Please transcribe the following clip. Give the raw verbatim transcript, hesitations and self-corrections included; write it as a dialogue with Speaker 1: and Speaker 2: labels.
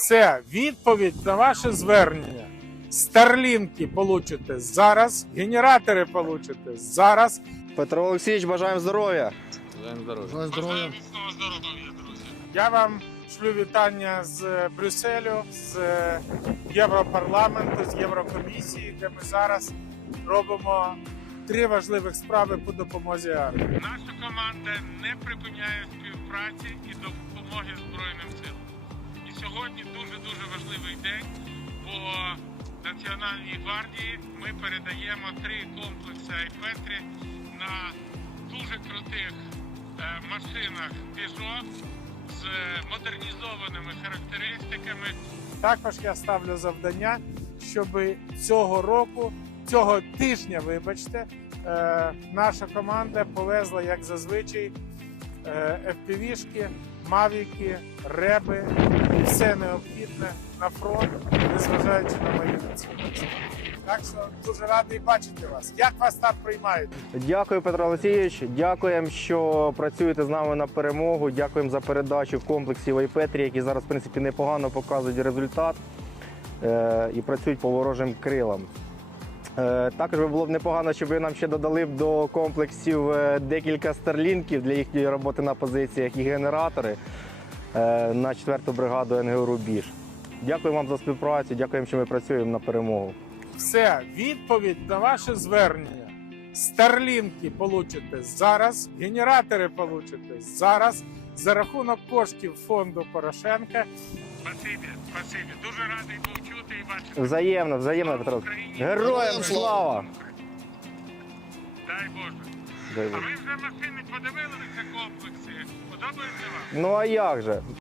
Speaker 1: Все, відповідь на ваше звернення. Старлінки получите зараз, генератори получите зараз.
Speaker 2: Петро Олексійович, бажаємо здоров'я.
Speaker 3: Бажаємо здоров'я.
Speaker 4: Бажаю здоров'я.
Speaker 5: Міцного здоров'я, друзі.
Speaker 1: Я вам шлю вітання з Брюсселю, з Європарламенту, з Єврокомісії, де ми зараз робимо три важливих справи по допомозі армії.
Speaker 5: Наша команда не припиняє співпраці і допомоги Збройним силам. І сьогодні дуже-дуже важливий день, бо Національній гвардії ми передаємо три комплекси Айпетрі на дуже крутих е, машинах Peugeot з модернізованими характеристиками.
Speaker 1: Також я ставлю завдання, щоб цього року, цього тижня, вибачте, е, наша команда повезла, як зазвичай, е, еф пі ві-шки, мавіки, реби і все необхідне на фронт, незважаючи на мої цінності. Так що дуже радий бачити вас. Як вас там приймають?
Speaker 2: Дякую, Петро Олексійович. Дякуємо, що працюєте з нами на перемогу. Дякуємо за передачу комплексів Айпетрі, які зараз, в принципі, непогано показують результат е- і працюють по ворожим крилам. Е, Також би було б непогано, щоб ви нам ще додали б до комплексів е, декілька старлінків для їхньої роботи на позиціях і генератори е, на четверту бригаду ен ге о «Рубіж». Дякую вам за співпрацю, дякуємо, що ми працюємо на перемогу.
Speaker 1: Все, відповідь на ваше звернення. Старлінки получите зараз, генератори получите зараз за рахунок коштів фонду Порошенка.
Speaker 5: Спасибі, спасибі. Дуже радий був чути і бачити.
Speaker 2: Взаємно, взаємно, Петро. Героям слава!
Speaker 5: Дай Боже.
Speaker 2: Дай
Speaker 5: А
Speaker 2: Боже.
Speaker 5: ви вже машини подивилися комплекси? Подобається вам?
Speaker 2: Ну а як же?